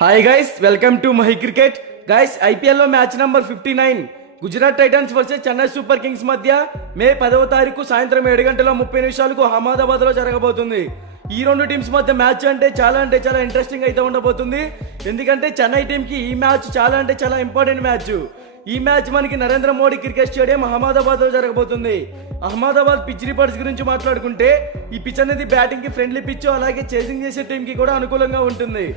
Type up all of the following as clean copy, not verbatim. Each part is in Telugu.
Hi guys, welcome to Mahi cricket. Guys, ఐపీఎల్లో match number 59 Gujarat Titans versus Chennai Super Kings మధ్య మే 10వ తారీఖు సాయంత్రం 7:30 అహ్మదాబాద్ లో జరగబోతుంది. ఈ రెండు టీమ్స్ మధ్య మ్యాచ్ అంటే చాలా ఇంట్రెస్టింగ్ అయితే ఉండబోతుంది. ఎందుకంటే చెన్నై టీం కి ఈ మ్యాచ్ చాలా ఇంపార్టెంట్ మ్యాచ్. ఈ మ్యాచ్ మనకి నరేంద్ర మోడీ క్రికెట్ స్టేడియం అహ్మదాబాద్ లో జరగబోతుంది. అహ్మదాబాద్ పిచ్ రిపోర్ట్స్ గురించి మాట్లాడుకుంటే ఈ పిచ్ అనేది బ్యాటింగ్ కి ఫ్రెండ్లీ పిచ్, అలాగే చేసింగ్ చేసే టీం కి కూడా అనుకూలంగా ఉంటుంది.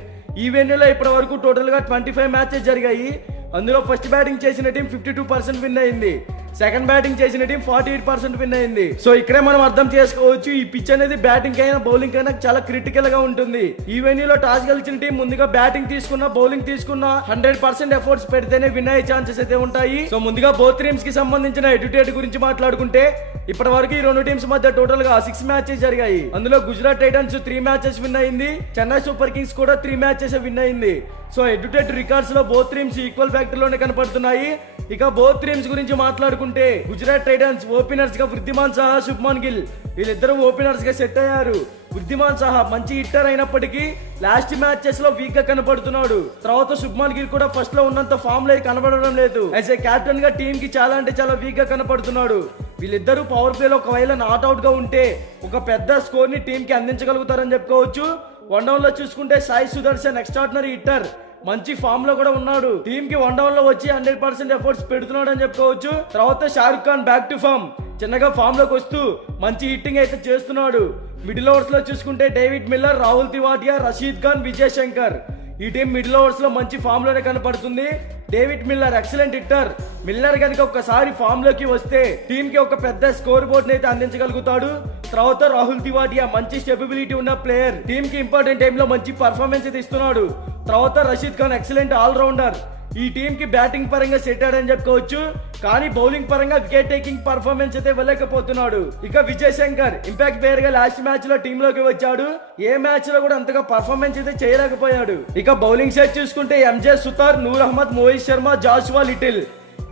ఈ వెన్యూలో ఇప్పటి వరకు టోటల్ గా 25 మ్యాచెస్ జరిగాయి. అందులో ఫస్ట్ బ్యాటింగ్ చేసిన టీం 52% విన్ అయింది, సెకండ్ బ్యాటింగ్ చేసిన టీం 48% విన్ అయింది. సో ఇక్కడే మనం అర్థం చేసుకోవచ్చు ఈ పిచ్ అనేది బ్యాటింగ్ అయినా బౌలింగ్ అయినా చాలా క్రిటికల్ గా ఉంటుంది. ఈ వెన్యూలో టాస్ గెలిచిన టీం ముందుగా బ్యాటింగ్ తీసుకున్న బౌలింగ్ తీసుకున్న 100% ఎఫర్ట్స్ పెడితేనే విన్ అయ్యే ఛాన్సెస్ అయితే ఉంటాయి. సో ముందుగా బోత్ టీమ్స్ కి సంబంధించిన ఎడ్యుటేట్ గురించి మాట్లాడుకుంటే ఇప్పటి వరకు ఈ రెండు టీమ్స్ మధ్య టోటల్ గా 6 మ్యాచెస్ జరిగాయి. అందులో గుజరాత్ టైటన్స్ 3 మ్యాచెస్ విన్ అయింది, చెన్నై సూపర్ కింగ్స్ కూడా 3 మ్యాచెస్ విన్ అయింది. సో ఎడ్యుటేట్ రికార్డ్స్ లో బోత్ టీమ్స్ ఈక్వల్ ఫ్యాక్టర్ లోనే కనపడుతున్నాయి. ఇక బోత్ టీమ్స్ గురించి మాట్లాడుకుంటే గుజరాత్ టైటన్స్ ఓపెనర్స్ గా వృద్ధిమాన్ సాహా, శుభ్మన్ గిల్ వీళ్ళిద్దరూ ఓపెనర్స్ గా సెట్ అయ్యారు. వృద్ధిమాన్ సాహా మంచి హిట్టర్ అయినప్పటికీ లాస్ట్ మ్యాచెస్ లో వీక్ గా కనపడుతున్నాడు. తర్వాత శుభ్మన్ గిల్ కూడా ఫస్ట్ లో ఉన్నంత ఫామ్ లో కనబడడం లేదు. యాజ్ ఏ కెప్టెన్ గా టీం కి చాలా వీక్ గా కనపడుతున్నాడు. వీళ్ళిద్దరూ పవర్ ప్లే లో ఒకవేళ నాట్ అవుట్ గా ఉంటే ఒక పెద్ద స్కోర్ ని టీం కి అందించగలుగుతారని చెప్పుకోవచ్చు. వన్ డౌన్ లో చూసుకుంటే సాయి సుదర్శన్ ఎక్స్ట్రాడినరీ హిట్టర్, మంచి ఫామ్ లో కూడా ఉన్నాడు. టీం కి వన్ డౌన్ లో వచ్చి 100% ఎఫర్ట్స్ పెడుతున్నాడు అని చెప్పుకోవచ్చు. తర్వాత Shahrukh Khan back to form, చిన్నగా ఫామ్ లోకి వస్తూ మంచి హిట్టింగ్ అయితే చేస్తున్నాడు. మిడిల్ ఓవర్స్ లో చూసుకుంటే డేవిడ్ మిల్లర్, రాహుల్ తివాటియా, రషీద్ ఖాన్, విజయ్ శంకర్ ఈ టీం మిడిల్ ఓవర్స్ లో మంచి ఫామ్ లోనే కనపడుతుంది. David Miller excellent hitter. Miller కనుక ఒక్కసారి ఫామ్ లోకి వస్తే టీం కి ఒక పెద్ద స్కోర్ బోర్డ్ అయితే అందించగలుగుతాడు. తర్వాత రాహుల్ తివాటియా మంచి స్టెబిలిటీ ఉన్న ప్లేయర్, టీం కి ఇంపార్టెంట్ టైంలో మంచి పర్ఫార్మెన్స్ అయితే ఇస్తున్నాడు. తర్వాత రషీద్ ఖాన్ ఎక్సలెంట్ ఆల్రౌండర్, ఈ టీం కి బ్యాటింగ్ పరంగా సెట్ అయ్యాడని చెప్పుకోవచ్చు. కానీ బౌలింగ్ పరంగా వికెట్ టేకింగ్ పర్ఫార్మెన్స్ అయితే వెళ్ళకపోతున్నాడు. ఇక విజయ్ శంకర్ ఇంపాక్ట్ ప్లేయర్ గా లాస్ట్ మ్యాచ్ లో టీమ్ లోకి వచ్చాడు. ఏ మ్యాచ్ లో కూడా అంతగా పర్ఫార్మెన్స్ అయితే చేయలేకపోయాడు. ఇక బౌలింగ్ సైడ్ చూసుకుంటే ఎంజే సుతార్, నూర్ అహ్మద్, మోహిత్ శర్మ, జాషువా లిటిల్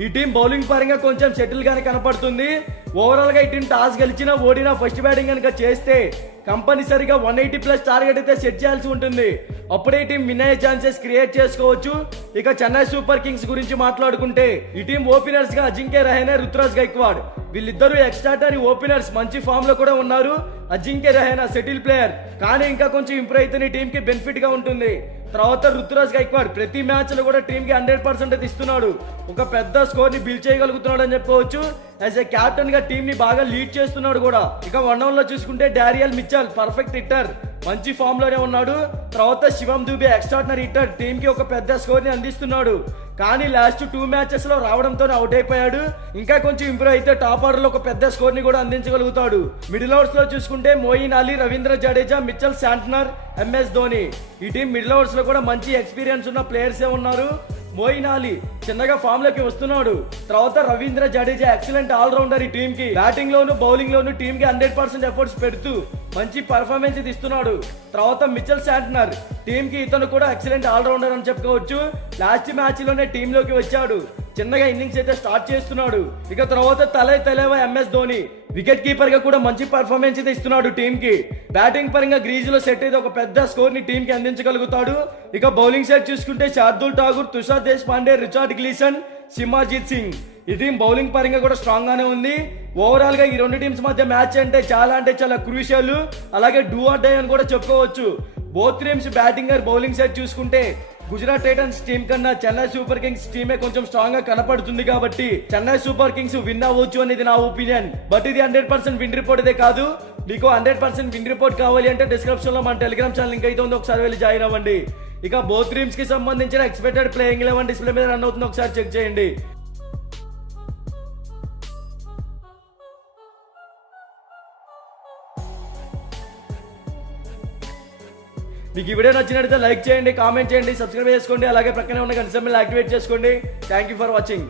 ఈ టీం బౌలింగ్ పరంగా కొంచెం సెటిల్ గానే కనపడుతుంది. ఓవరాల్ గా ఈ టీం టాస్ గెలిచినా ఓడినా ఫస్ట్ బ్యాటింగ్ కనుక చేస్తే కంపల్సరిగా 180+ టార్గెట్ అయితే సెట్ చేయాల్సి ఉంటుంది. అప్పుడే టీం విన్ అయ్యే ఛాన్సెస్ క్రియేట్ చేసుకోవచ్చు. ఇక చెన్నై సూపర్ కింగ్స్ గురించి మాట్లాడుకుంటే ఈ టీం ఓపెనర్స్ గా అజింక్య రహానె, రుతురాజ్ గైక్వాడ్ వీళ్ళిద్దరూ ఎక్స్ట్రాటరీ ఓపెనర్స్, మంచి ఫామ్ లో కూడా ఉన్నారు. అజింక్య రహానె సెటిల్ ప్లేయర్, కానీ ఇంకా కొంచెం ఇంప్రూవ్ అయితే టీం కి బెనిఫిట్ గా ఉంటుంది. తర్వాత రుతురాజ్ గైక్వాడ్ ప్రతి మ్యాచ్ లో కూడా టీం కి 100% అయితే ఇస్తున్నాడు. ఒక పెద్ద స్కోర్ ని బిల్డ్ చేయగలుగుతున్నాడు అని చెప్పుకోవచ్చు. యాజ్ ఏ కెప్టెన్ గా టీం ని బాగా లీడ్ చేస్తున్నాడు కూడా. ఇక వన్ డౌన్ లో చూసుకుంటే డారియల్ మిచ్చల్ పర్ఫెక్ట్ హిట్టర్, మంచి ఫామ్ లోనే ఉన్నాడు. తర్వాత శివం దూబే ఎక్స్ట్రాడినరీ హిట్టర్, టీం కి ఒక పెద్ద స్కోర్ ని అందిస్తున్నాడు. కానీ లాస్ట్ 2 మ్యాచెస్ లో రావడంతో అవుట్ అయిపోయాడు. ఇంకా కొంచెం ఇంప్రూవ్ అయితే టాప్ ఆర్డర్ లో ఒక పెద్ద స్కోర్ ని కూడా అందించగలుగుతాడు. మిడిల్ ఓవర్స్ లో చూసుకుంటే Moeen Ali, Ravindra Jadeja, Mitchell Santner, MS Dhoni ఈ టీం మిడిల్ ఓవర్స్ లో కూడా మంచి ఎక్స్పీరియన్స్ ఉన్న ప్లేయర్స్ ఉన్నారు. మోయిన్ అలీ చిన్నగా ఫామ్ లోకి వస్తున్నాడు. తర్వాత రవీంద్ర జడేజా ఎక్సలెంట్ ఆల్రౌండర్, ఈ టీం కి బ్యాటింగ్ లోను బౌలింగ్ లోను టీం కి 100% ఎఫర్ట్స్ పెడుతూ మంచి పర్ఫార్మెన్స్ ఇస్తున్నాడు. తర్వాత మిచెల్ శాంట్నర్ టీం కి ఇతను కూడా ఎక్సలెంట్ ఆల్రౌండర్ అని చెప్పుకోవచ్చు. లాస్ట్ మ్యాచ్ లోనే టీం లోకి వచ్చాడు, చిన్నగా ఇన్నింగ్స్ అయితే స్టార్ట్ చేస్తున్నాడు. ఇక తర్వాత తలేవా ఎంఎస్ ధోని వికెట్ కీపర్ గా కూడా మంచి పర్ఫార్మెన్స్ అయితే ఇస్తున్నాడు టీం కి. బ్యాటింగ్ పరంగా గ్రీజ్ లో సెట్ అయితే ఒక పెద్ద స్కోర్ ని టీం కి అందించగలుగుతాడు. ఇక బౌలింగ్ సైడ్ చూసుకుంటే శార్దుల్ ఠాగూర్, తుషార్ దేశ్ పాండే, రిచార్డ్ గ్లీసన్, సిమర్జిత్ సింగ్ ఈ టీం బౌలింగ్ పరంగా కూడా స్ట్రాంగ్ గానే ఉంది. ఓవరాల్ గా ఈ రెండు టీమ్స్ మధ్య మ్యాచ్ అంటే చాలా క్రూషియల్, అలాగే డూ ఆర్ డై అని కూడా చెప్పుకోవచ్చు. Both teams batting are bowling side చూసుకుంటే గుజరాత్ టైటన్స్ టీం కన్నా చెన్నై సూపర్ కింగ్స్ టీమే కొంచెం స్ట్రాంగ్ గా కనపడుతుంది. కాబట్టి చెన్నై సూపర్ కింగ్స్ విన్ అవ్వచ్చు అనేది నా ఒపీనియన్. బట్ ఇది 100% విన్ రిపోర్ట్ ఇదే కాదు. మీకు 100% విన్ రిపోర్ట్ కావాలి అంటే డిస్క్రిప్షన్ లో మన టెలిగ్రామ్ ఛానల్ లింక్ అయితే ఉంది, ఒకసారి వెళ్ళి జాయిన్ అవ్వండి. ఇక బోత్ టీమ్స్ కి సంబంధించిన ఎక్స్పెక్టెడ్ ప్లేయింగ్ 11 డిస్ప్లే మీద రన్ అవుతుంది, ఒకసారి చెక్ చేయండి. మీకు ఈ వీడియో నచ్చినట్లయితే లైక్ చేయండి, కామెంట్ చేయండి, సబ్స్క్రైబ్ చేసుకోండి, అలాగే ప్రక్కనే ఉన్న గంట సింబల్ యాక్టివేట్ చేసుకోండి. Thank you for watching.